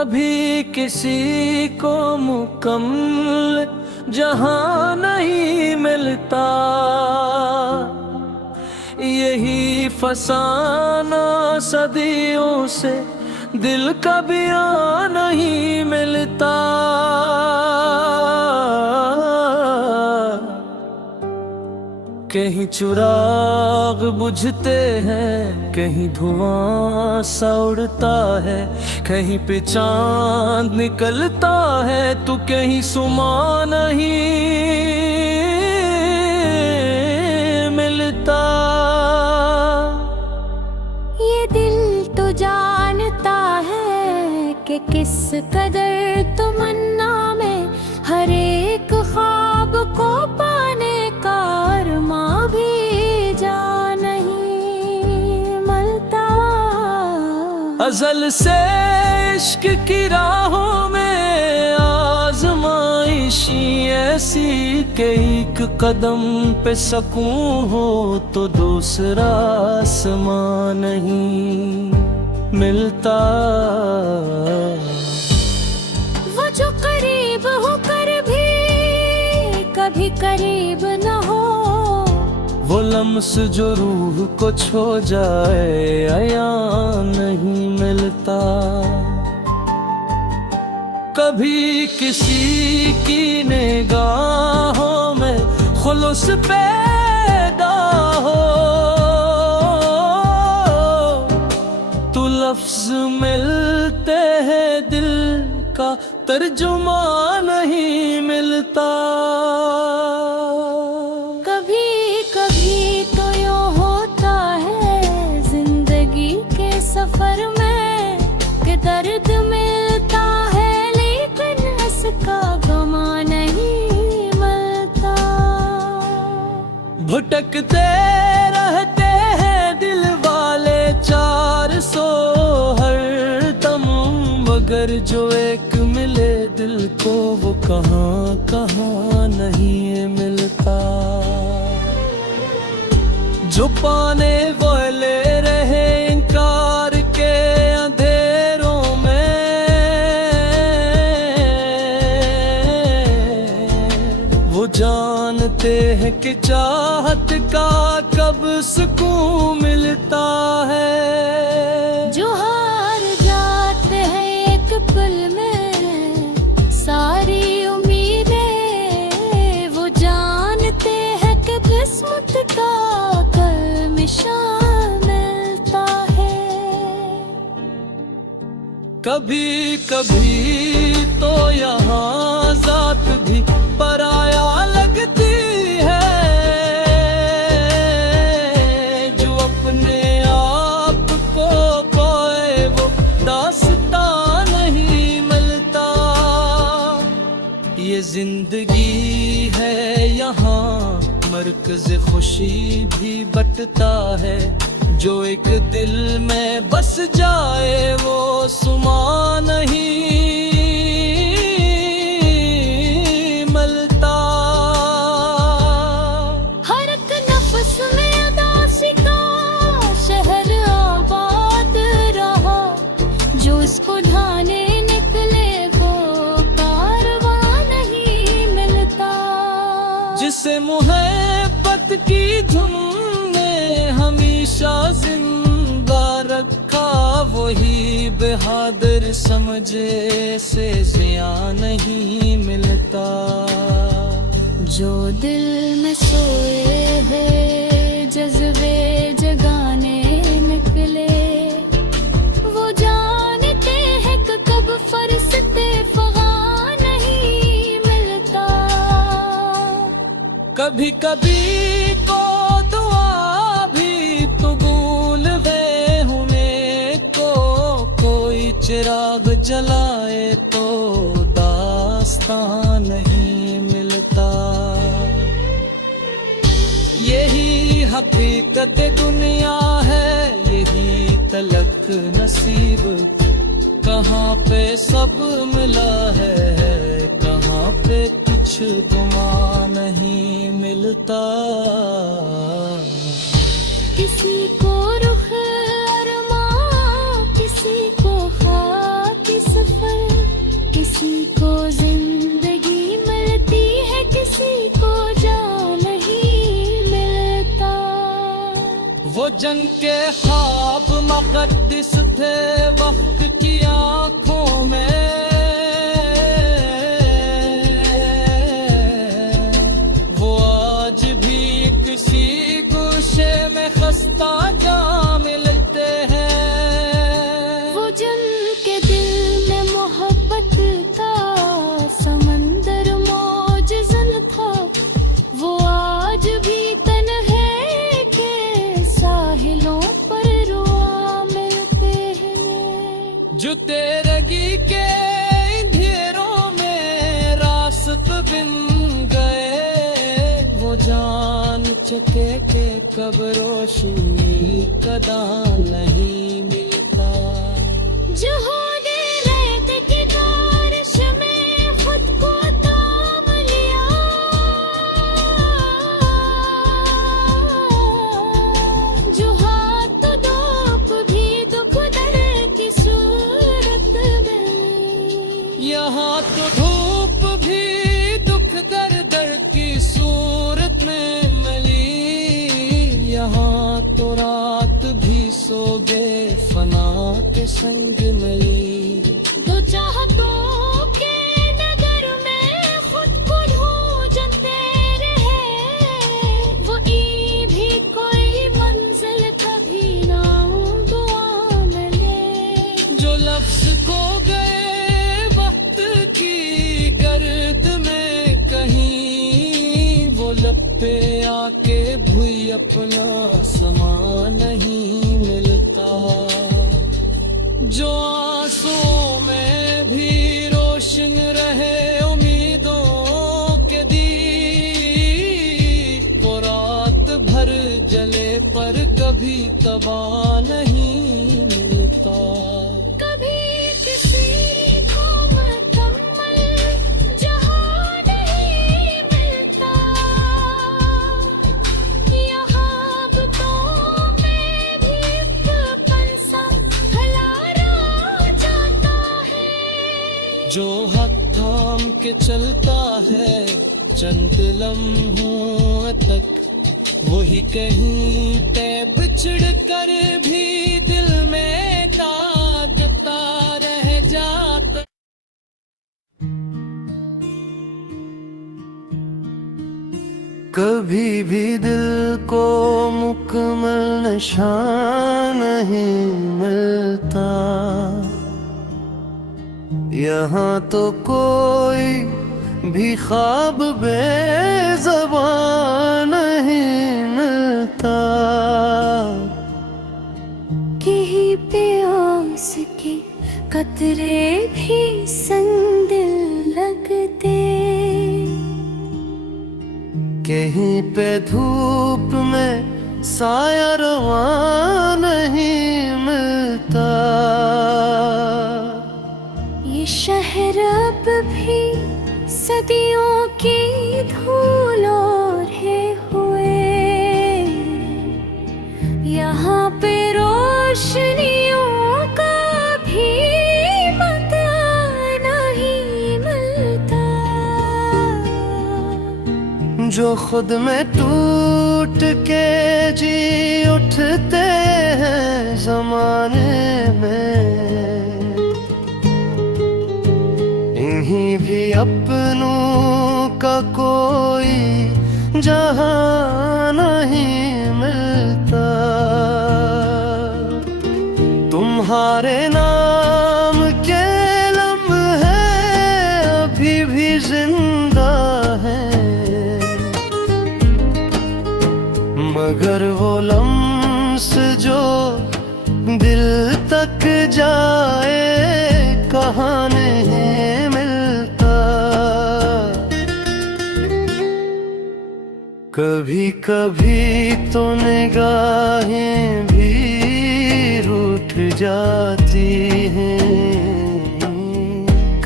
कभी किसी को मुकम्मल जहां नहीं मिलता, यही फसाना सदियों से दिल का बयां नहीं मिलता। कहीं चिराग बुझते हैं, कहीं धुआं सा उड़ता है, कहीं पे चांद निकलता है तो कहीं सुमा नहीं मिलता। ये दिल तो जानता है कि किस कदर तमन्ना में हर एक ख्वाब को पाने का अरमा भी जा नहीं मिलता। अज़ल से इश्क की राहों में आज़माइशी ऐसी कि एक कदम पे सकूं हो तो दूसरा आसमां नहीं मिलता। वो जो करीब होकर भी कभी करीब न हो, वो लम्स जो रूह को छो जाए अयां नहीं मिलता। कभी किसी की निगाहों में खुलूस पैदा हो तो लफ्ज मिलते हैं, दिल का तर्जुमा नहीं मिलता। कभी कभी तो यूं होता है जिंदगी के सफर में कि दर्द मिलता है लेकिन इसका गमा नहीं मिलता। भटकते रहते हैं दिल वाले 400 हर दम, मगर जो एक मिले दिल को वो कहाँ कहाँ नहीं मिलता। जो पाने वाले रहे इनकार के अंधेरों में, वो जानते हैं कि चाहत का कब सुकून मिलता है। जो हार जाते हैं एक पल में सारी उम्मीदें, वो जानते हैं कि किस्मत का कल मिशान मिलता है। कभी कभी तो यहाँ जात भी पराया लगती है, जो अपने आप को कोई वो दास्ता नहीं मिलता। ये जिंदगी है यहाँ मरकज़ खुशी भी बटता है, जो एक दिल में बस जाए वो सुमा नहीं मिलता। हर एक नफ्स में उदासी का शहर आबाद रहा, जो उसको ढाने निकले वो कारवां नहीं मिलता। जिसे मुहब्बत की धुन ने हमेशा जिंदा रखा, वही बहादुर समझे से जिया नहीं मिलता। जो दिल में सोए हैं जज्बे जगाने निकले, वो जानते हैं कि कब फरिश्ते फगा नहीं मिलता। कभी कभी को दुआ भी कबूल वे होने को, कोई चिराग जलाए तो दास्तां नहीं मिलता। यही हकीकत दुनिया है, यही तलक नसीब, कहाँ पे सब मिला है, कहाँ पे कुछ गुमा नहीं मिलता। किसी को रुख अरमा, किसी को खाकी सफर, जंग के ख्वाब मुक़द्दिस थे वक्त की आँखों में, वो आज भी किसी गोशे में खस्ता जा मिलते हैं। वो जिनके दिल में मोहब्बत था समंदर मौजज़न था, वो आज भी तन्हे के साहिलों पर रुआ मिलते हैं। जो तेरगी के अंधेरों में रास्त बिन गए, वो जान चुके के कब रोशनी कदा नहीं मिलता। जो होने रेत की बारिश में खुद को थाम लिया, जो हाथ धोप भी दुख दर्द की सूरत में, यहाँ तो धूप भी दुख दर दर की सूरत में मिली, यहाँ तो रात भी सो गए फना के संग मिली। दो चाहतों के नगर में खुद को ढूंढते रहे, वो ई भी कोई मंजिल कभी ना दुआ मिले। जो लफ्ज खो गए वक्त की गर्द में कहीं, वो लब पे आके भूई अपना समा नहीं मिलता। जो आंसुओं में भी रोशन रहे उम्मीदों के दी, वो रात भर जले पर कभी तबा नहीं मिलता। कभी किसी को मुकम्मल जहां नहीं मिलता, यहाँ बुतों में भी अपनपन सा हलारा जाता है। जो हाथ थाम के चलता है चंद लम्हों तक, वही कहीं तैब बिछड़ कर भी दिल में ताकता रह जाता। कभी भी दिल को मुकम्मल नशा नहीं मिलता, यहाँ तो कोई भी ख्वाब बेज़बान नहीं मिलता। कहीं पे आस के कतरे भी संग दिल लगते, कहीं पे धूप में साया रवा नहीं मिलता। ये शहर अब भी सदियों की धूल ओढ़े हुए, यहाँ पे रोशनियों का भी पता नहीं मिलता। जो खुद में टूट के जी उठते हैं जमाने में, इन्हीं भी अपनों का कोई जहां नहीं मिलता। तुम्हारे नाम के लम्हे अभी भी जिंदा हैं, मगर वो लम्स जो दिल तक जाए कहाँ नहीं मिलता। कभी कभी तो निगाहें भी रूठ जाती हैं,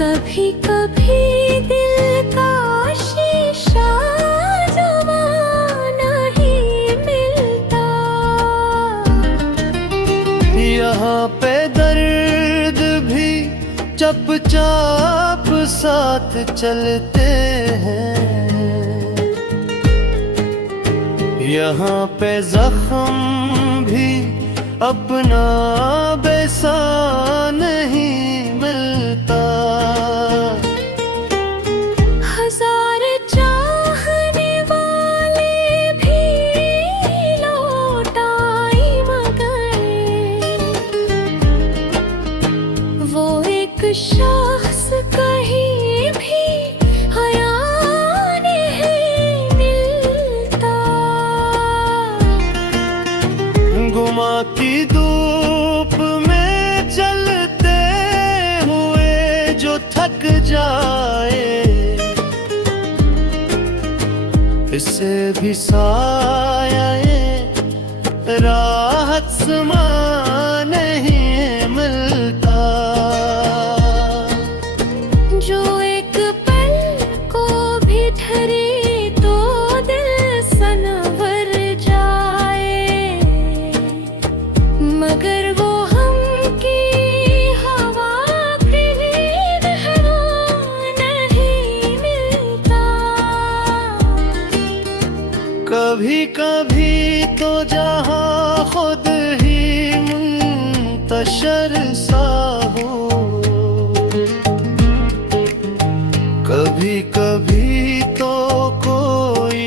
कभी कभी दिल का शीशा जवां नहीं मिलता। यहाँ पे दर्द भी चुपचाप साथ चलते हैं, यहाँ पे जख्म भी अपना वैसा नहीं मिलता। हजार चाहने वाले भी लौट आए मगर वो एक शख्स कहीं भी हया नहीं मिलता। गुमा की धूप में चलते हुए जो थक जाए, इससे भी साये राहत समा नहीं मिलता। जो एक पल को भी ठहरे तो दिल सनवर जाए, मगर वो हम की हवा के रहना नहीं मिलता। कभी कभी तो जहाँ खुद ही मुंतशर सा हो, कभी कभी तो कोई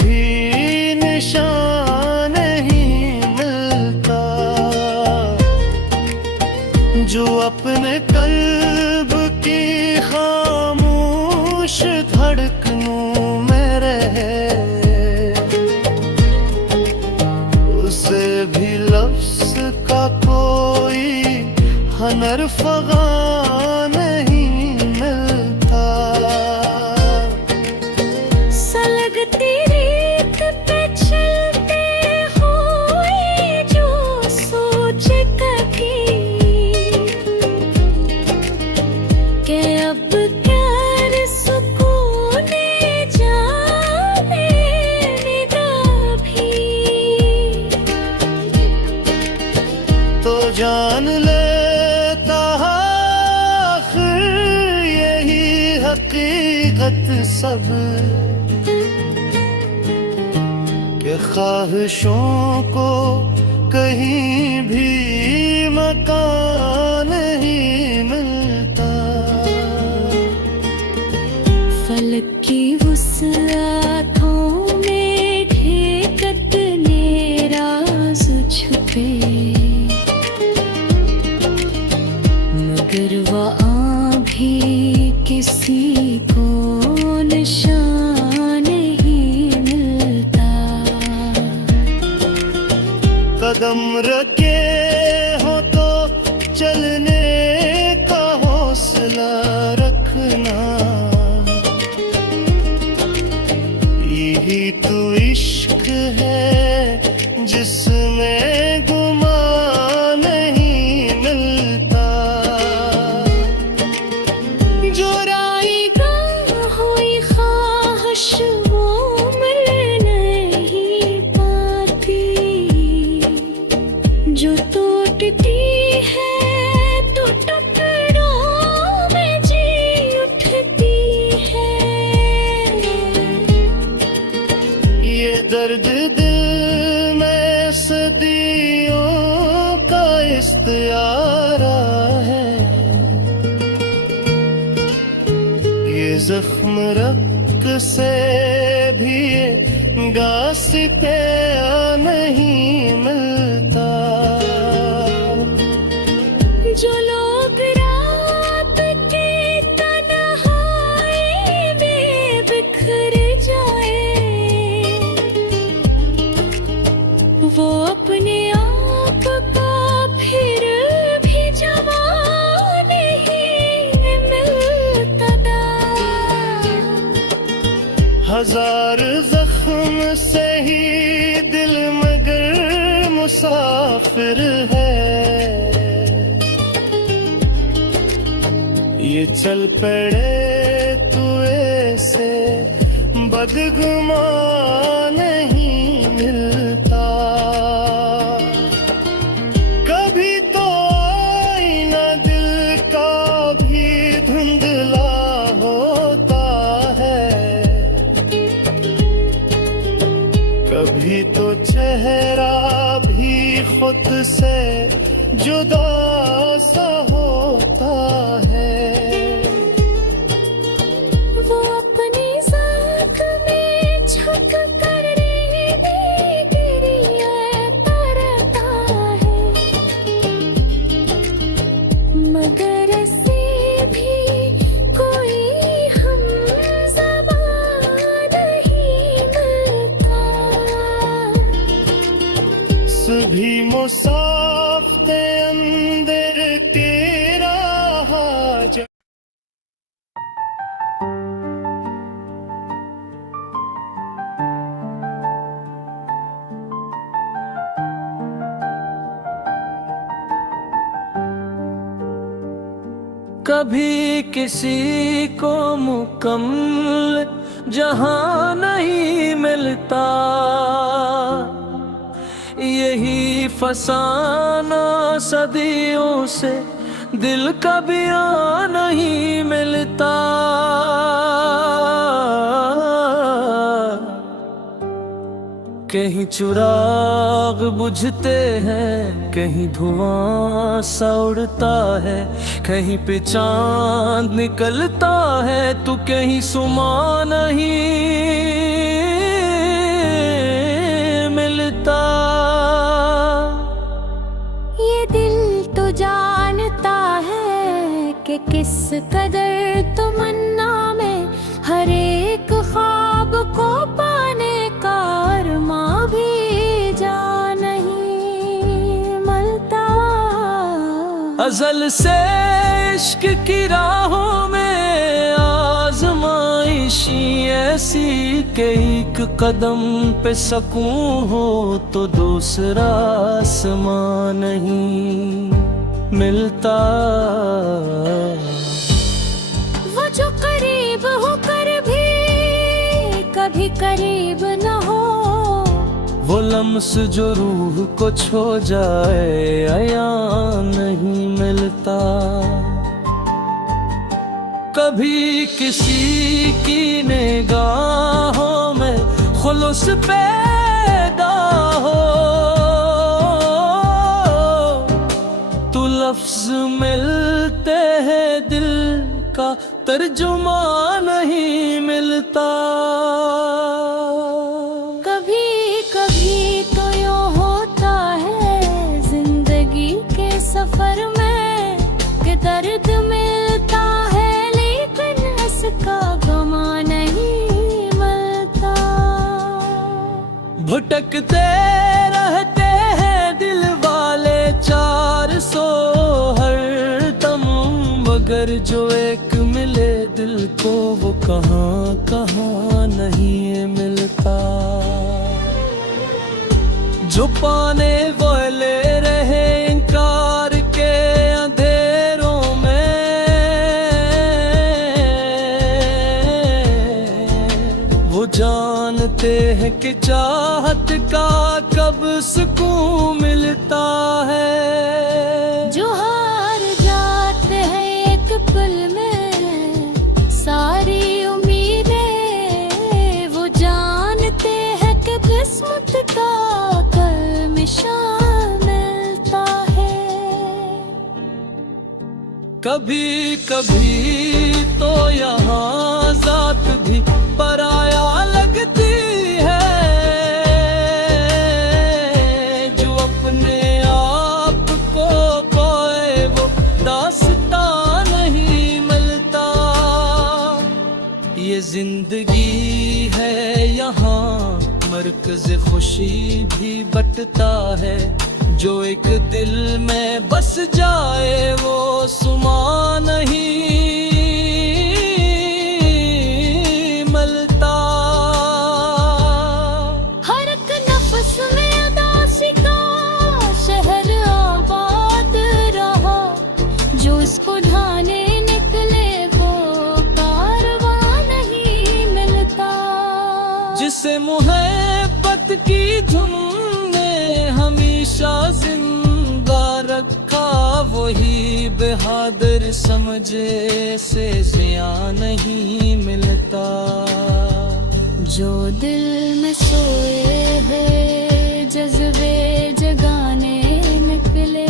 भी निशान नहीं मिलता। जो अपने कल्ब की खामोश धड़कनों में रहे, उसे भी लफ्ज़ का कोई हनर फगा नहीं मिलता। सलगती रेत पे चलते हुए जो सोचे कभी कि अब क्या सुकून जाने निदा भी, तो जान लेता आखिर यही हकीकत सब, के ख्वाहिशों को कहीं भी मकान नहीं मिलता। फलक की उस आँखों में कितने राज छुपे, मगर वहाँ भी किसी को निशान नहीं मिलता। कदम रखे हो तो चलने का हौसला रखना, यही तो इश्क है जिसमें गुमा नहीं मिलता। जो रायगा हुई ख्वाहिश वो मिल नहीं पाती, जो टूटती है तो टुकड़ों में जी उठती है। ये दर्द दिल में सदियों का इस्तियारा है, ये जख्म रख से भी गासिते नहीं मिलता। जो लोग रात के तन्हाई में बिखर जाए, वो अपने आप को फिर भी जवा नहीं मिलता। हजार जख्म से ही दिल मगर मुसाफिर है, ये चल पड़े तू ऐसे बदगुमा नहीं मिलता। कभी तो आईना दिल का भी धुंधला होता है, कभी तो चेहरा भी जुदा सा होता है। वो अपनी साख में छुप कर गिरिया करता है, मगर से भी कोई हम ज़बान नहीं मिलता। सभी मुसाफते अंदर तेरा हाज। कभी किसी को मुकम्मल जहां नहीं मिलता, यही फसाना सदियों से दिल का बयां नहीं मिलता। कहीं चिराग बुझते हैं, कहीं धुआं सा उड़ता है, कहीं पे चांद निकलता है, तो कहीं सुमा नहीं मिलता। ये दिल तो जानता है कि किस कदर तमन्ना में हर एक ख्वाब को पाने का अरमा भी जा नहीं मिलता। अज़ल से इश्क की राहों में आज़माइशी ऐसी कि एक कदम पे सकूं हो तो दूसरा आसमां नहीं मिलता। वो जो करीब होकर भी कभी करीब न हो, वो लम्स जो रूह को छो जाए आया नहीं मिलता। कभी किसी की निगाहों में खुलूस पैदा हो, तो लफ्ज मिलते हैं दिल का तर्जुमा नहीं मिलता। कभी कभी तो यूं होता है जिंदगी के सफर में कि दर्द मिलता है लेकिन इसका गमा नहीं मिलता। भटकते रहते हैं दिल वाले 400 हर दम, मगर जो एक मिले दिल को वो कहाँ कहाँ नहीं मिलता। जो पाने वाले रहे इनकार के अंधेरों में, वो जानते हैं कि चाहत का कब सुकून मिलता है। जो हार जाते हैं एक पल में सारी उम्मीदें, वो जानते हैं कि किस्मत का कल मिशान मिलता है। कभी कभी तो यहाँ जात भी पराया लगती है, जो अपने आप को कोई वो दास्ता नहीं मिलता। ये जिंदगी है यहाँ मरकज़ खुशी भी बटता है, जो एक दिल में बस जाए वो सुमा नहीं मिलता। हर एक नफ्स में उदासी का शहर आबाद रहा, जो इसको ढाने निकले वो कारवां नहीं मिलता। जिसे मुहब्बत की धुन ने हमेशा जिंदा रखा, वही बहादुर समझे से जिया नहीं मिलता। जो दिल में सोए हैं जज्बे जगाने निकले,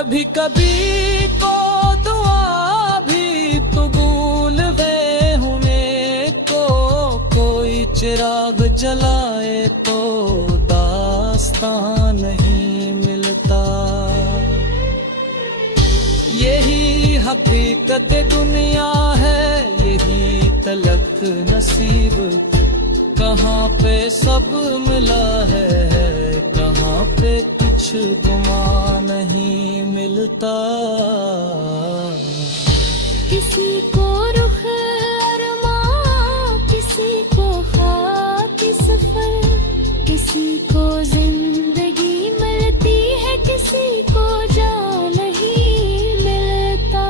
कभी कभी को दुआ भी तो भूल गए हमें को, कोई चिराग जलाए तो दास्तां नहीं मिलता। यही हकीकत दुनिया है, यही तलक नसीब, कहाँ पे सब मिला है, कहाँ पे कुछ गुमा नहीं मिलता। किसी को रुख अरमां, किसी को खाकी सफर, किसी को जिंदगी मिलती है, किसी को जान नहीं मिलता।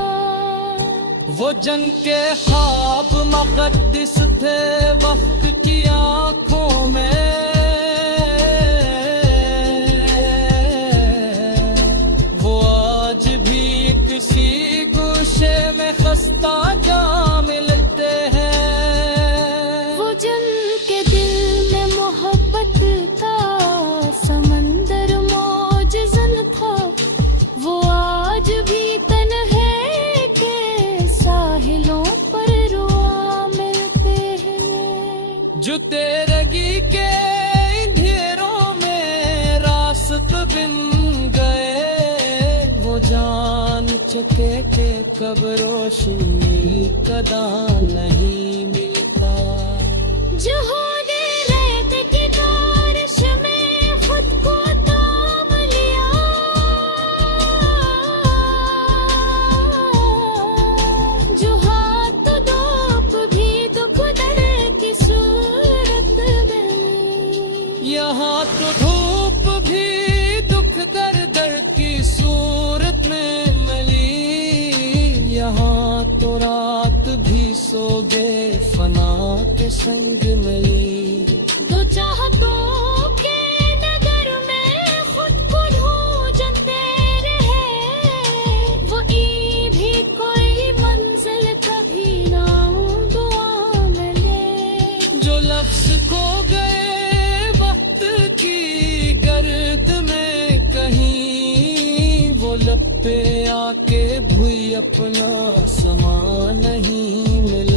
वो जंग के ख्वाब मुक़द्दिस थे वक्त की आंखों में, वो आज भी किसी गुशे में खस्ता जा मिलते हैं। वो जिनके दिल में मोहब्बत का समंदर मौजज़न था, वो आज भी तन्हे के साहिलों पर रुआ मिलते हैं। जो तेरगी के अंधेरों में रास्त बिन गए, वो जान चुके के कब रोशनी कदा नहीं मिलता। जो होने रेत की बारिश में खुद को थाम लिया, जो हाथ धोप भी दुख दर्द की सूरत में, यहाँ तो धूप भी दुख दर दर की सूरत में मिली, यहाँ तो रात भी सो गए फना के संग मिली। दो चाहतों के नगर में खुद को ढूंढते रहे, वो भी कोई मंजिल कभी ना दुआ मिले। जो लफ्ज खो गए वक्त की गर्द में कहीं, वो लब पे आके भूई अपना समा नहीं मिला।